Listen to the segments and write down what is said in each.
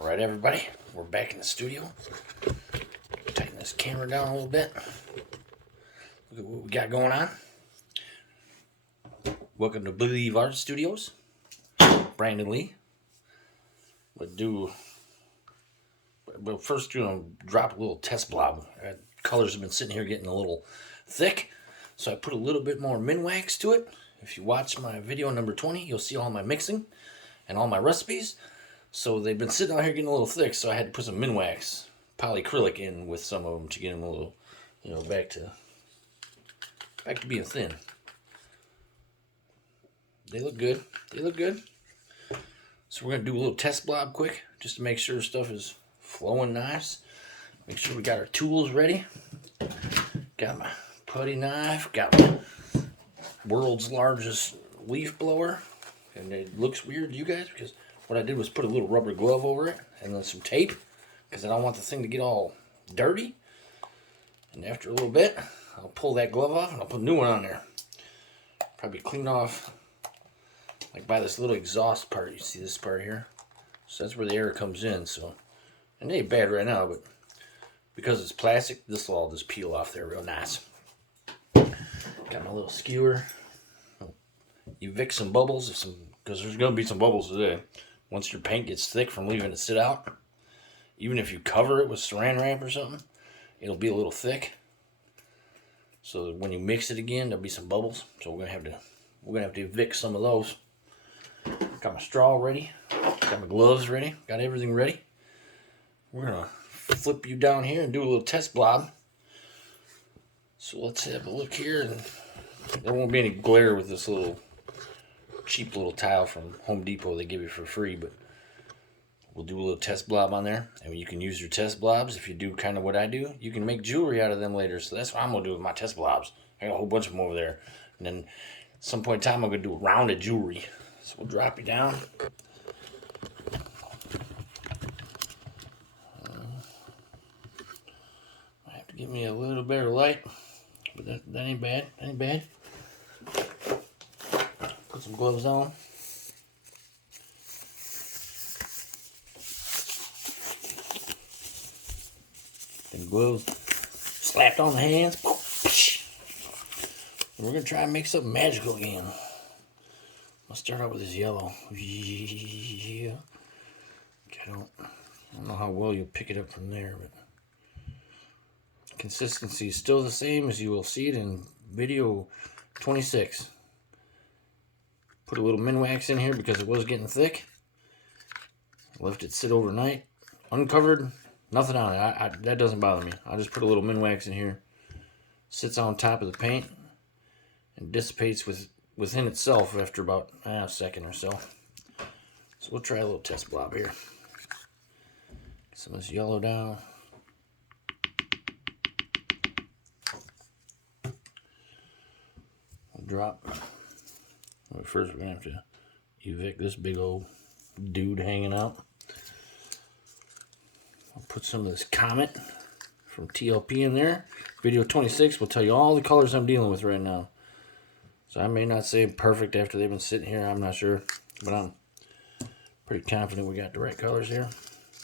Alright everybody, we're back in the studio. Tighten this camera down a little bit. Look at what we got going on. Welcome to Believe Art Studios. Brandon Lee. We'll first drop a little test blob. Colors have been sitting here getting a little thick, so I put a little bit more Minwax to it. If you watch my video number 20, you'll see all my mixing and all my recipes. So they've been sitting out here getting a little thick, so I had to put some Minwax polyacrylic in with some of them to get them a little, back to being thin. They look good. They look good. So we're gonna do a little test blob quick, just to make sure stuff is flowing nice. Make sure we got our tools ready. Got my putty knife. Got my world's largest leaf blower, and it looks weird to you guys because what I did was put a little rubber glove over it and then some tape because I don't want the thing to get all dirty. And after a little bit, I'll pull that glove off and I'll put a new one on there. Probably clean off like by this little exhaust part. You see this part here? So that's where the air comes in. So, and it ain't bad right now, but because it's plastic, this will all just peel off there real nice. Got my little skewer. Evict some bubbles because there's going to be some bubbles today. Once your paint gets thick from leaving it sit out, even if you cover it with saran wrap or something, it'll be a little thick. So when you mix it again, there'll be some bubbles. So we're gonna have to evict some of those. Got my straw ready. Got my gloves ready. Got everything ready. We're gonna flip you down here and do a little test blob. So let's have a look here, and there won't be any glare with this cheap little tile from Home Depot they give you for free, but we'll do a little test blob on there. And you can use your test blobs if you do kind of what I do. You can make jewelry out of them later, so that's what I'm gonna do with my test blobs. I got a whole bunch of them over there, and then at some point in time I'm gonna do a rounded jewelry. So we'll drop you down. I have to give me a little better light, but that ain't bad. That ain't bad. Put some gloves on. Then gloves slapped on the hands. And we're gonna try and make something magical again. I'll start out with this yellow. Yeah. I don't know how well you'll pick it up from there, but consistency is still the same as you will see it in video 26. Put a little Minwax in here because it was getting thick. Left it sit overnight, uncovered, nothing on it. That doesn't bother me. I just put a little Minwax in here. Sits on top of the paint and dissipates within itself after about a second or so. So we'll try a little test blob here. Get some of this yellow down. We'll drop. Well, first, we're going to have to evict this big old dude hanging out. I'll put some of this Comet from TLP in there. Video 26 will tell you all the colors I'm dealing with right now. So I may not say perfect after they've been sitting here. I'm not sure. But I'm pretty confident we got the right colors here.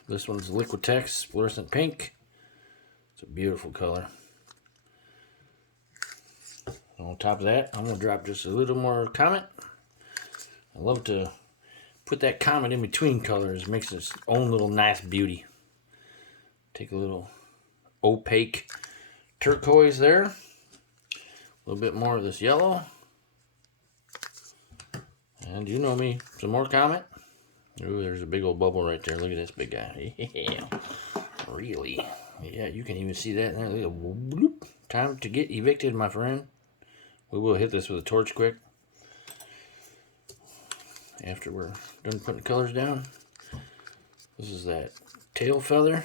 This one's Liquitex Fluorescent Pink. It's a beautiful color. On top of that, I'm going to drop just a little more Comet. I love to put that Comet in between colors. It makes its own little nice beauty. Take a little opaque turquoise there. A little bit more of this yellow. And you know me, some more Comet. Ooh, there's a big old bubble right there. Look at this big guy. Yeah, really. Yeah, you can even see that. Look at whoop. Time to get evicted, my friend. We will hit this with a torch quick after we're done putting the colors down. This is that tail feather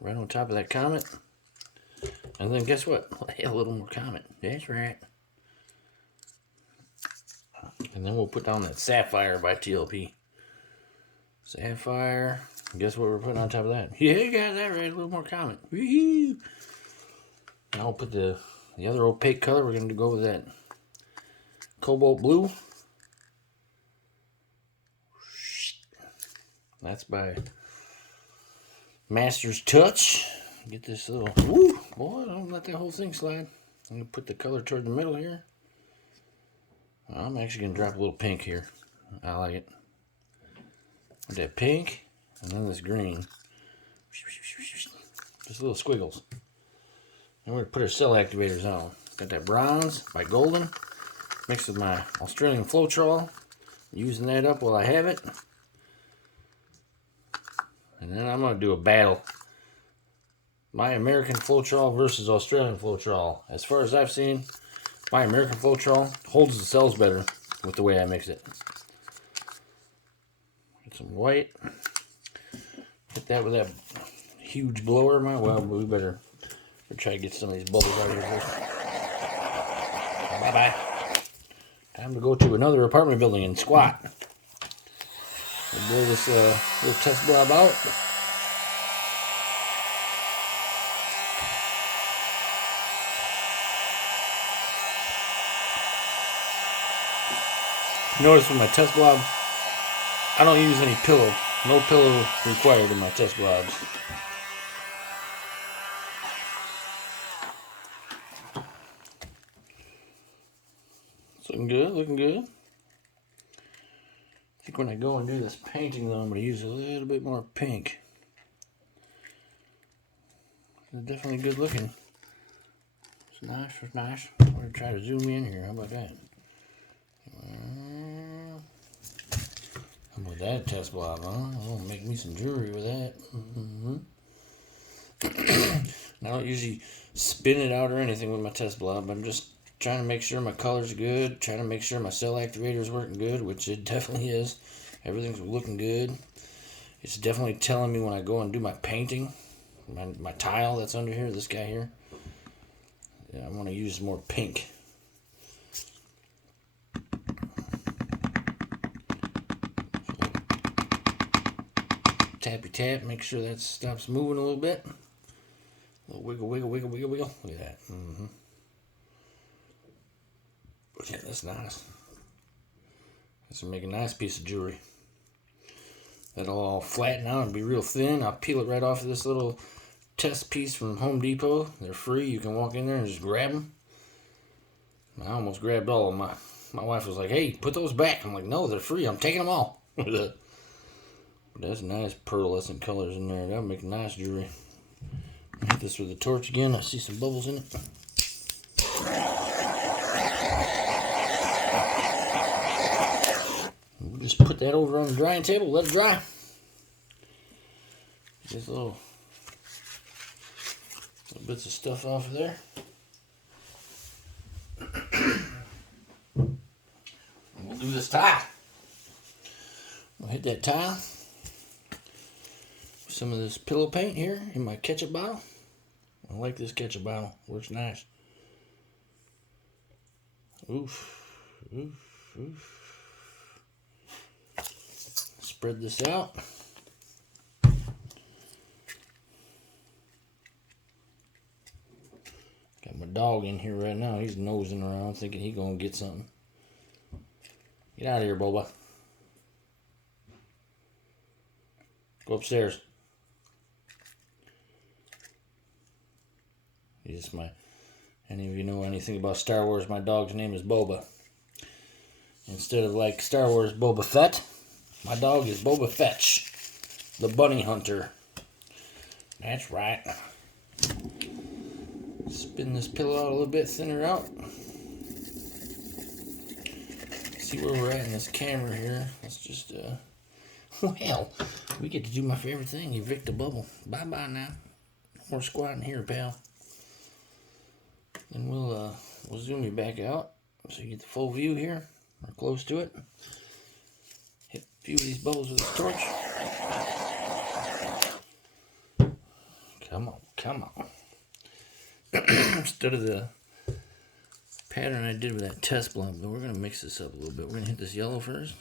right on top of that Comet. And then guess what? A little more Comet. That's right. And then we'll put down that Sapphire by TLP. Sapphire. And guess what we're putting on top of that? Yeah, you got that right. A little more Comet. Woo-hoo. Now I'll put the other opaque color. We're going to go with that cobalt blue. That's by master's touch. Get this little, woo, boy, don't let that whole thing slide. I'm gonna put the color toward the middle here. I'm actually gonna drop a little pink here. I like it. With that pink, and then this green. Just little squiggles. And we're gonna put our cell activators on. Got that bronze by Golden, mixed with my Australian Floetrol. Using that up while I have it. And then I'm gonna do a battle. My American Floetrol versus Australian Floetrol. As far as I've seen, my American Floetrol holds the cells better with the way I mix it. Get some white. Hit that with that huge blower. Well, we better try to get some of these bubbles out of here first. Bye-bye. Time to go to another apartment building and squat. We'll blow this little test blob out. Notice with my test blob, I don't use any pillow. No pillow required in my test blobs. It's looking good, looking good. I think when I go and do this painting though, I'm going to use a little bit more pink. It's definitely good looking. It's nice, it's nice. I'm going to try to zoom in here. How about that? How about that test blob, huh? I'll make me some jewelry with that. I don't usually spin it out or anything with my test blob. I'm just trying to make sure my color's good, trying to make sure my cell activator is working good, which it definitely is. Everything's looking good. It's definitely telling me when I go and do my painting, my tile that's under here, this guy here, yeah, I'm going to use more pink. Tappy tap, make sure that stops moving a little bit. A little wiggle, wiggle, wiggle, wiggle, wiggle. Look at that. Yeah, that's nice. This will make a nice piece of jewelry. That'll all flatten out and be real thin. I'll peel it right off of this little test piece from Home Depot. They're free. You can walk in there and just grab them. I almost grabbed all of them. My wife was like, hey, put those back. I'm like, no, they're free. I'm taking them all. That's nice pearlescent colors in there. That'll make nice jewelry. Hit this with a torch again. I see some bubbles in it. We'll just put that over on the drying table. Let it dry. Just little bits of stuff off of there. We'll do this tile. We'll hit that tile. Some of this pillow paint here in my ketchup bottle. I like this ketchup bottle. Works nice. Oof. Oof. Oof. Spread this out. Got my dog in here right now. He's nosing around thinking he's gonna get something. Get out of here, Boba. Go upstairs. He's any of you know anything about Star Wars, my dog's name is Boba. Instead of like Star Wars Boba Fett, my dog is Boba Fetch, the bunny hunter. That's right. Spin this pillow out a little bit, thinner out. See where we're at in this camera here. Let's just, well, we get to do my favorite thing, evict a bubble. Bye-bye now. No more squatting here, pal. And we'll zoom you back out so you get the full view here, or close to it. Hit a few of these bubbles with this torch. Come on, come on. Instead of the pattern I did with that test blob, we're going to mix this up a little bit. We're going to hit this yellow first.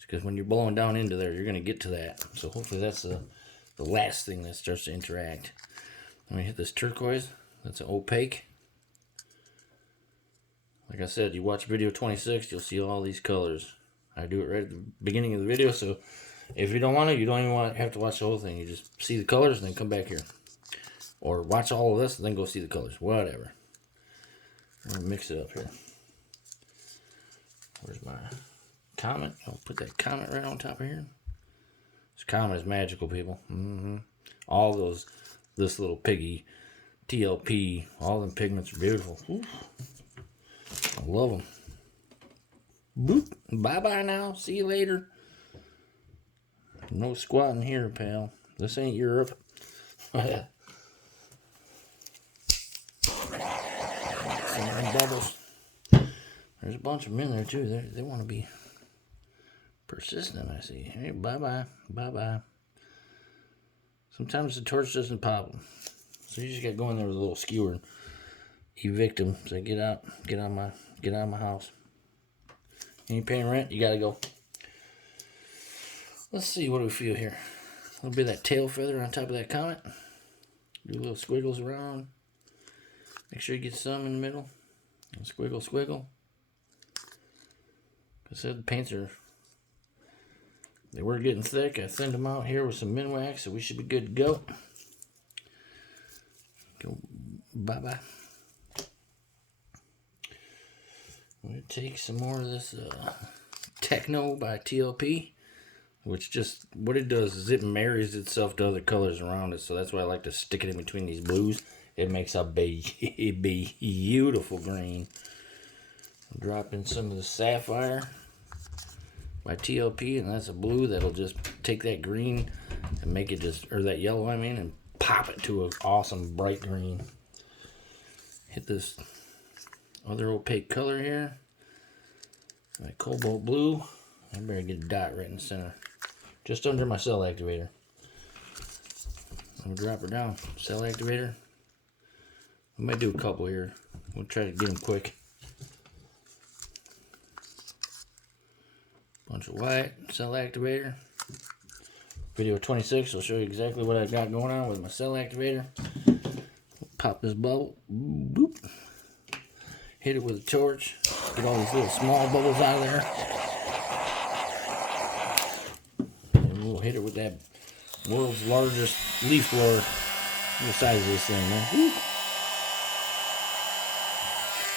Because when you're blowing down into there, you're going to get to that. So hopefully that's the last thing that starts to interact. I'm going to hit this turquoise. That's an opaque. Like I said, you watch video 26, you'll see all these colors. I do it right at the beginning of the video, so If you don't want to, you don't even have to watch the whole thing. You just see the colors and then come back here. Or watch all of this and then go see the colors. Whatever. I'm going to mix it up here. Where's my comment? I'll put that comment right on top of here. This comment is magical, people. All those, this little piggy, TLP, all them pigments are beautiful. Ooh. I love them. Boop. Bye-bye now. See you later. No squatting here, pal. This ain't Europe. Some bubbles. There's a bunch of them in there, too. They want to be persistent, I see. Hey, bye-bye. Bye-bye. Sometimes the torch doesn't pop them. So you just got to go in there with a little skewer and evict them. Say, get out of my house. Ain't paying rent, you got to go. Let's see, what do we feel here? A little bit of that tail feather on top of that comet. Do little squiggles around. Make sure you get some in the middle. And squiggle, squiggle. I said the paints they were getting thick. I thinned them out here with some Minwax, so we should be good to go. Go bye-bye. I'm going to take some more of this Techno by TLP. Which just, what it does is it marries itself to other colors around it. So that's why I like to stick it in between these blues. It makes a beautiful green. I'll drop in some of the Sapphire by TLP. And that's a blue that'll just take that green and make it just, or that yellow I mean, and pop it to an awesome bright green. Hit this other opaque color here. My cobalt blue. I better get a dot right in the center. Just under my cell activator. I'm going to drop her down. Cell activator. I might do a couple here. We'll try to get them quick. Bunch of white. Cell activator. Video 26 will show you exactly what I got going on with my cell activator. Pop this bubble. Boop. Hit it with a torch. Get all these little small bubbles out of there. Hit it with that world's largest leaf blower. Look at the size of this thing, man. Woo.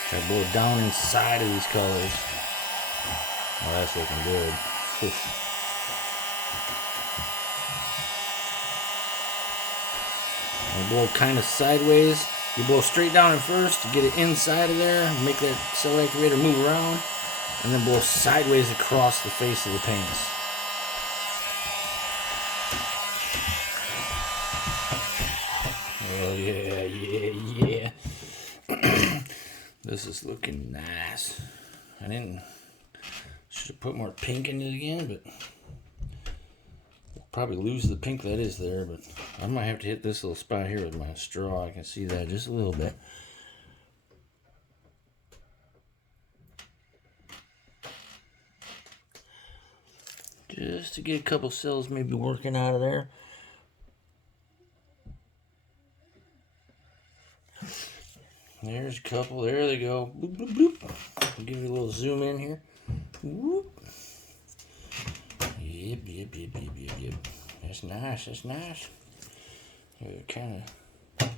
Try to blow it down inside of these colors. Oh, that's looking good. Oof. I blow kind of sideways. You blow straight down at first to get it inside of there, make that cell activator move around, and then blow sideways across the face of the paints. Oh, yeah. This is looking nice. Should have put more pink in it again, but we'll probably lose the pink that is there, but I might have to hit this little spot here with my straw. I can see that just a little bit. Just to get a couple cells maybe working out of there. There's a couple. There they go. Boop, boop, boop. I'll give you a little zoom in here. Whoop. Yep. That's nice. Kind of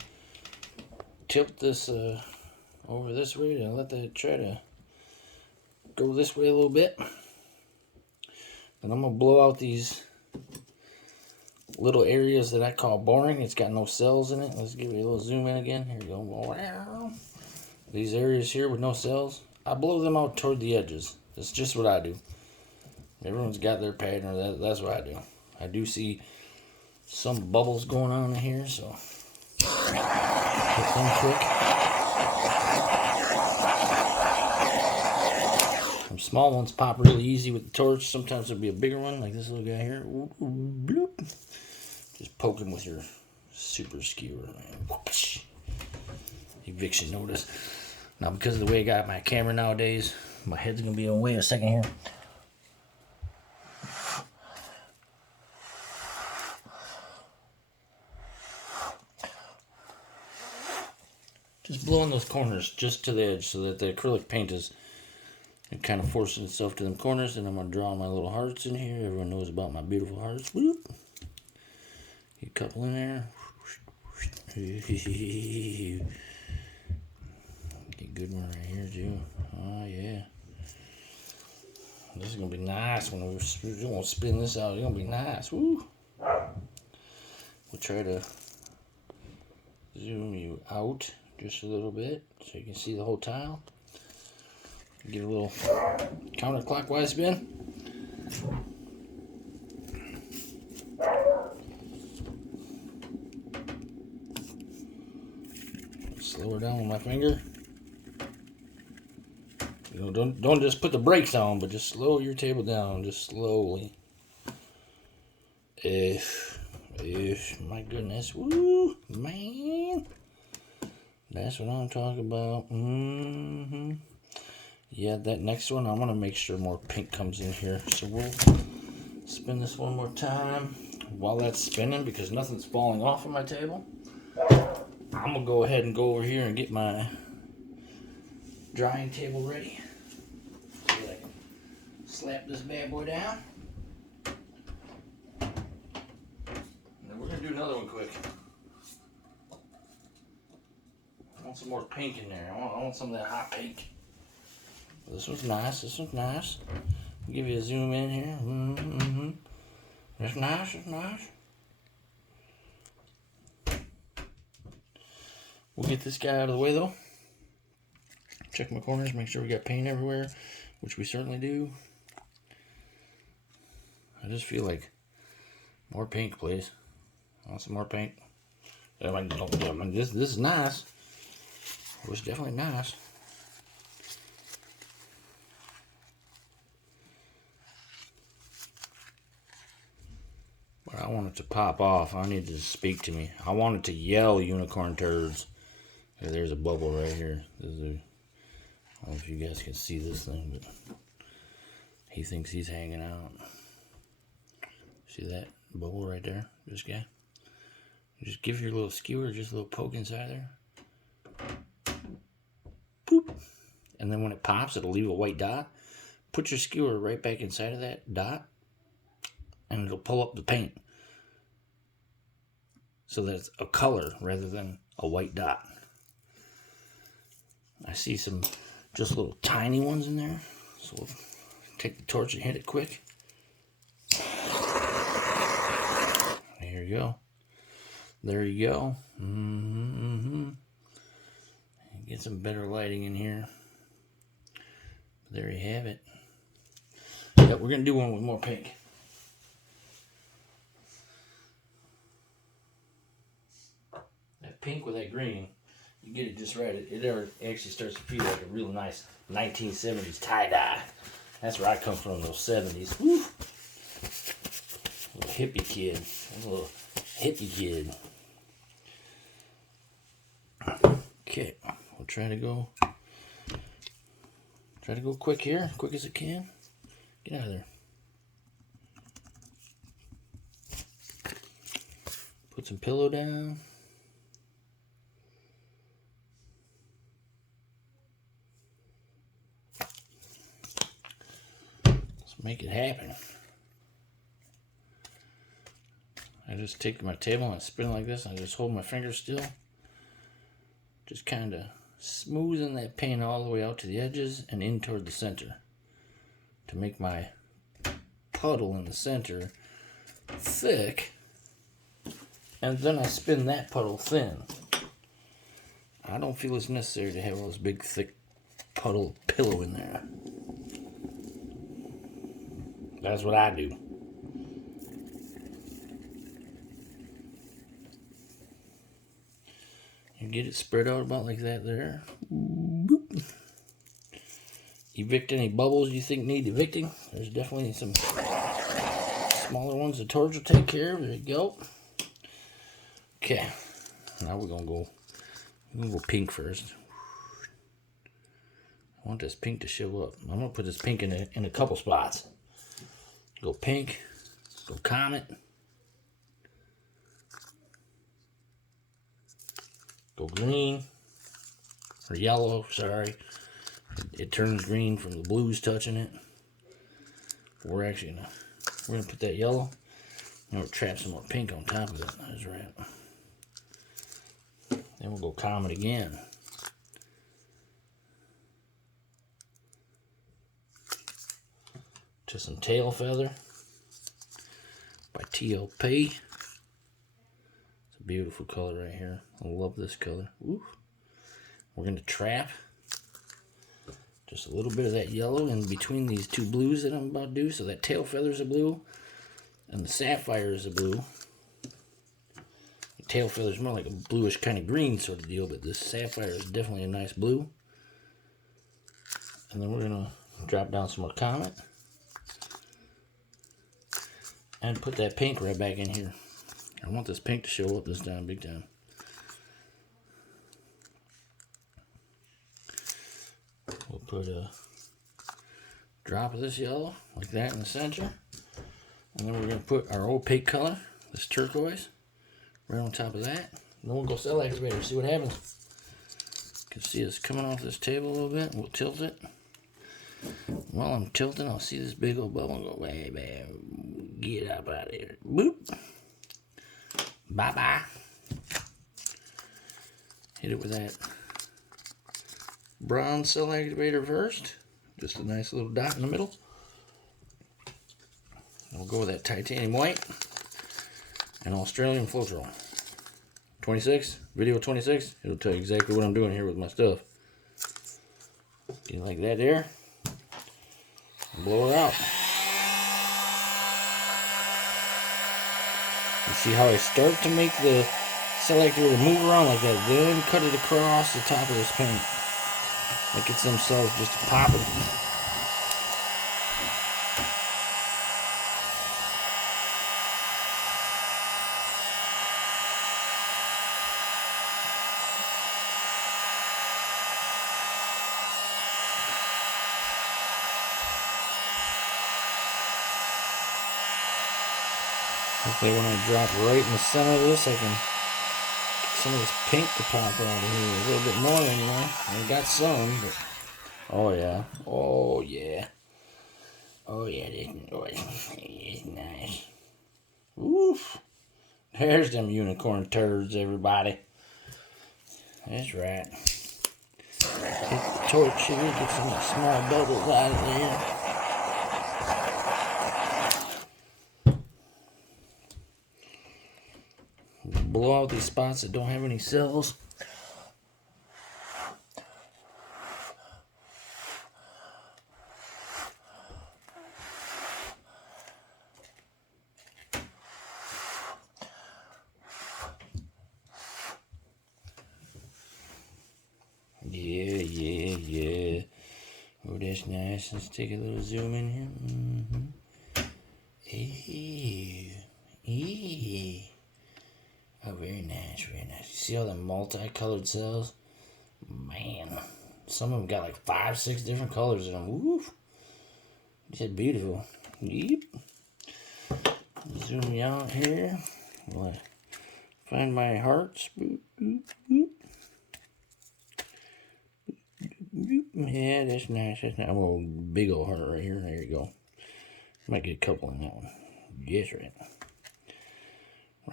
tilt this over this way and let that try to go this way a little bit. And I'm going to blow out these little areas that I call boring. It's got no cells in it. Let's give it a little zoom in again. Here we go. These areas here with no cells, I blow them out toward the edges. That's just what I do. Everyone's got their pattern. That's what I do. I do see some bubbles going on in here, so hit them quick. Some small ones pop really easy with the torch. Sometimes there'll be a bigger one, like this little guy here. Bloop. Just poke him with your super skewer, man. Eviction notice. Now, because of the way I got my camera nowadays, my head's gonna be away a second here. Just blowing those corners just to the edge so that the acrylic paint is It kind of forcing itself to them corners, and I'm going to draw my little hearts in here. Everyone knows about my beautiful hearts. Whoop. Get a couple in there. Get a good one right here, too. Oh, yeah. This is going to be nice when we're going to spin this out. It's going to be nice. Woo. We'll try to zoom you out just a little bit so you can see the whole tile. Get a little counterclockwise spin. Slow her down with my finger. You know, don't just put the brakes on, but just slow your table down, just slowly. My goodness, woo, man. That's what I'm talking about. Yeah, that next one, I'm gonna make sure more pink comes in here. So we'll spin this one more time. While that's spinning, because nothing's falling off of my table, I'm gonna go ahead and go over here and get my drying table ready. So I can slap this bad boy down. And then we're gonna do another one quick. I want some more pink in there. I want some of that hot pink. This one's nice. This one's nice. I'll give you a zoom in here. That's nice. That's nice. We'll get this guy out of the way though. Check my corners, make sure we got paint everywhere, which we certainly do. I just feel like more pink, please. I want some more pink. This is nice. It was definitely nice. But I want it to pop off. I need it to speak to me. I want it to yell unicorn turds. Yeah, there's a bubble right here. I don't know if you guys can see this thing, but he thinks he's hanging out. See that bubble right there? This guy? Just give your little skewer just a little poke inside there. Boop. And then when it pops, it'll leave a white dot. Put your skewer right back inside of that dot, and it'll pull up the paint. So that it's a color rather than a white dot. I see some just little tiny ones in there. So we'll take the torch and hit it quick. There you go. There you go. Get some better lighting in here. There you have it. Yep, we're going to do one with more pink. That pink with that green, you get it just right. It actually starts to feel like a real nice 1970s tie-dye. That's where I come from, those 70s. Woo! Little hippie kid. A little hippie kid. Okay, we'll try to go quick here, quick as I can. Get out of there. Put some pillow down. Let's make it happen. I just take my table and spin like this, and I just hold my fingers still. Just kind of smoothing that paint all the way out to the edges and in toward the center to make my puddle in the center thick, and then I spin that puddle thin. I don't feel it's necessary to have all this big thick puddle pillow in there. That's what I do. You get it spread out about like that there. Boop. Evict any bubbles you think need evicting. There's definitely some smaller ones the torch will take care of. There you go. Okay, now we're gonna go pink first. I want this pink to show up. I'm gonna put this pink in a couple spots. Go pink, go comet, go green, or yellow, sorry. It turns green from the blues touching it. We're gonna put that yellow, and we'll trap some more pink on top of it. That's right. Then we'll go calm it again. To some tail feather by TLP. It's a beautiful color right here. I love this color. Ooh. We're gonna trap just a little bit of that yellow in between these two blues that I'm about to do. So that tail feather is a blue, and the sapphire is a blue. The tail feather is more like a bluish kind of green sort of deal, but this sapphire is definitely a nice blue. And then we're gonna drop down some more Comet and put that pink right back in here. I want this pink to show up this time, big time. We'll put a drop of this yellow, like that, in the center. And then we're going to put our opaque color, this turquoise, right on top of that. And then we'll go cell activator, see what happens. You can see it's coming off this table a little bit. We'll tilt it. While I'm tilting, I'll see this big old bubble and go, way, bam, get up out of here. Boop. Bye-bye. Hit it with that bronze cell activator first. Just a nice little dot in the middle. And we'll go with that titanium white and Australian Floetrol. 26, video 26. It'll tell you exactly what I'm doing here with my stuff. You like that there? Blow it out. You see how I start to make the cell activator move around like that, then cut it across the top of this paint. That gets them cells just popping. Hopefully when I drop right in the center of this, I can get some of this pink to pop out of here a little bit more anyway. I got some, but oh yeah, oh yeah, oh yeah, it's nice. Oof, there's them unicorn turds, everybody. That's right. Hit the torch here, get some small bubbles out of there. Blow out these spots that don't have any cells. Yeah. Oh, that's nice. Let's take a little zoom in here. Ew. Oh, very nice, very nice. You see all the multicolored cells? Man, some of them got like 5, 6 different colors in them. Woof. Just beautiful. Yep. Zoom you out here. Find my hearts. Boop, boop, boop. Yeah, that's nice. That's nice. Oh, big old heart right here. There you go. Might get a couple in that one. Yes, right.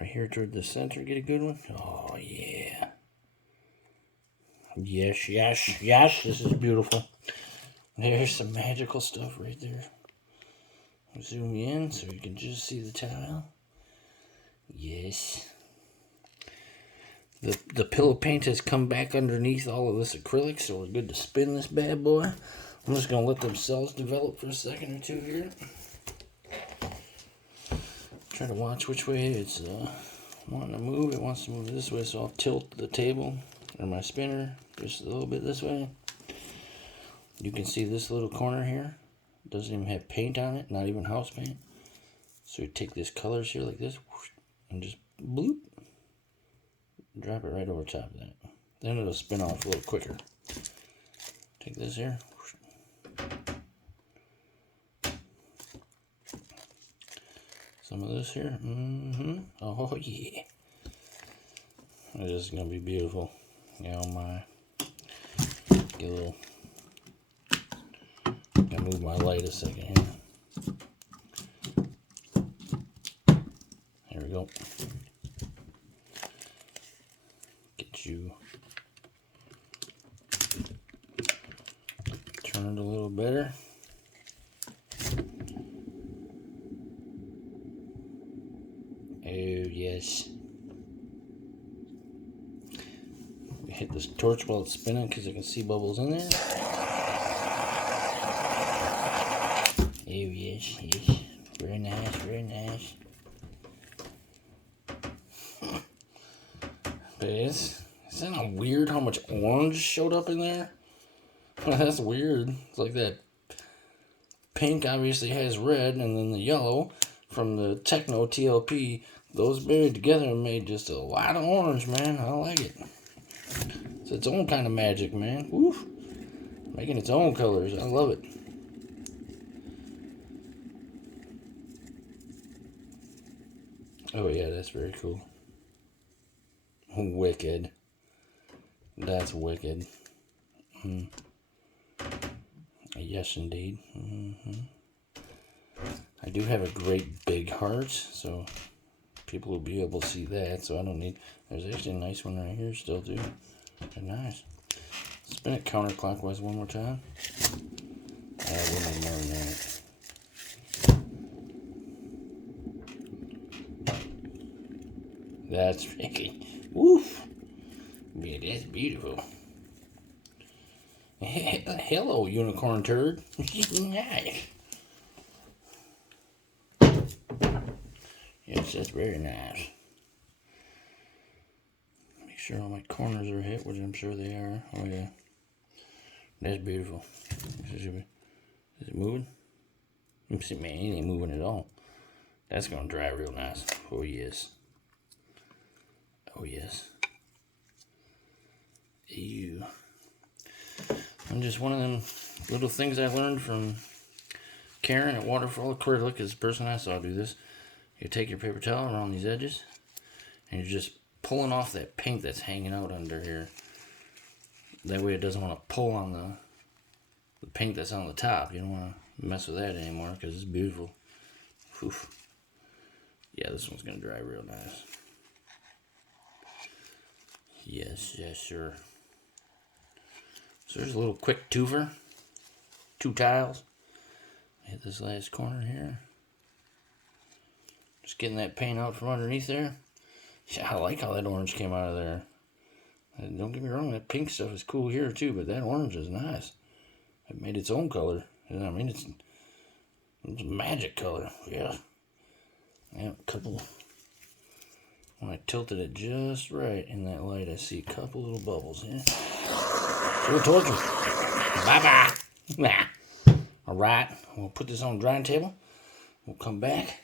Right here toward the center, get a good one. Oh, yeah. Yes, yes, yes. This is beautiful. There's some magical stuff right there. I'll zoom in so you can just see the tile. Yes. The pillow paint has come back underneath all of this acrylic, so we're good to spin this bad boy. I'm just going to let them cells develop for a second or two here. Try to watch which way it's wanting to move. It wants to move this way, so I'll tilt the table or my spinner just a little bit this way. You can see this little corner here doesn't even have paint on it, not even house paint. So you take this colors here like this and just bloop. Drop it right over top of that. Then it'll spin off a little quicker. Take this here. Some of this here. Oh yeah. This is gonna be beautiful. Yeah, oh my. Get a little think I moved my light a second here. There we go. Get you turned a little better. Oh yes. We hit this torch while it's spinning because I can see bubbles in there. Oh yes, yes. Very nice, very nice. But isn't that weird how much orange showed up in there? That's weird. It's like that pink obviously has red, and then the yellow from the Techno TLP. Those buried together made just a lot of orange, man. I like it. It's its own kind of magic, man. Woo! Making its own colors. I love it. Oh yeah, that's very cool. Wicked. That's wicked. Yes, indeed. I do have a great big heart, so people will be able to see that. So I don't need. There's actually a nice one right here still too. They're nice. Spin it counterclockwise one more time. I will need more than that. That's freaking. Woof. Yeah, that's beautiful. Hello, unicorn turd. Nice. Yes, that's very nice. Make sure all my corners are hit, which I'm sure they are. Oh yeah. That's beautiful. Is it moving? Man, it ain't moving at all. That's gonna dry real nice. Oh yes. Oh yes. Ew. I'm just one of them little things I learned from Karen at Waterfall Acrylic, is the person I saw do this. You take your paper towel around these edges, and you're just pulling off that paint that's hanging out under here. That way it doesn't want to pull on the paint that's on the top. You don't want to mess with that anymore because it's beautiful. Oof. Yeah, this one's going to dry real nice. Yes, yes, sure. So there's a little quick twofer. 2 tiles. Hit this last corner here. Just getting that paint out from underneath there. Yeah, I like how that orange came out of there. And don't get me wrong, that pink stuff is cool here too, but that orange is nice. It made its own color. You know what I mean? It's a magic color. Yeah. Yeah, a couple. When I tilted it just right in that light, I see a couple little bubbles. Yeah. So we'll torch them. Bye-bye. Nah. All right. We'll put this on the drying table. We'll come back.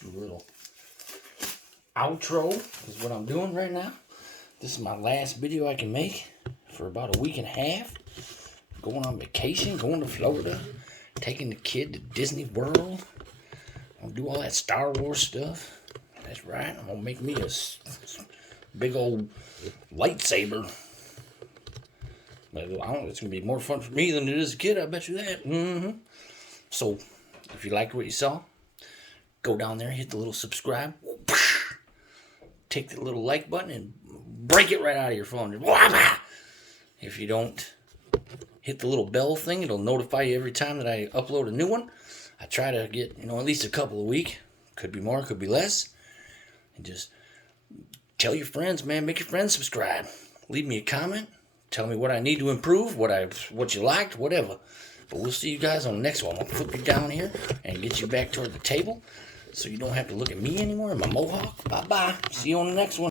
Do a little outro is what I'm doing right now. This is my last video I can make for about a week and a half. Going on vacation, going to Florida, taking the kid to Disney World. I'm gonna do all that Star Wars stuff. That's right. I'm gonna make me a big old lightsaber. But I don't know, it's gonna be more fun for me than it is a kid. I bet you that. So, if you liked what you saw, go down there, hit the little subscribe, take the little like button, and break it right out of your phone. If you don't hit the little bell thing, it'll notify you every time that I upload a new one. I try to get, at least a couple a week. Could be more, could be less. And just tell your friends, man. Make your friends subscribe. Leave me a comment. Tell me what I need to improve, what you liked, whatever. But we'll see you guys on the next one. I'll flip you down here and get you back toward the table so you don't have to look at me anymore in my mohawk. Bye-bye. See you on the next one.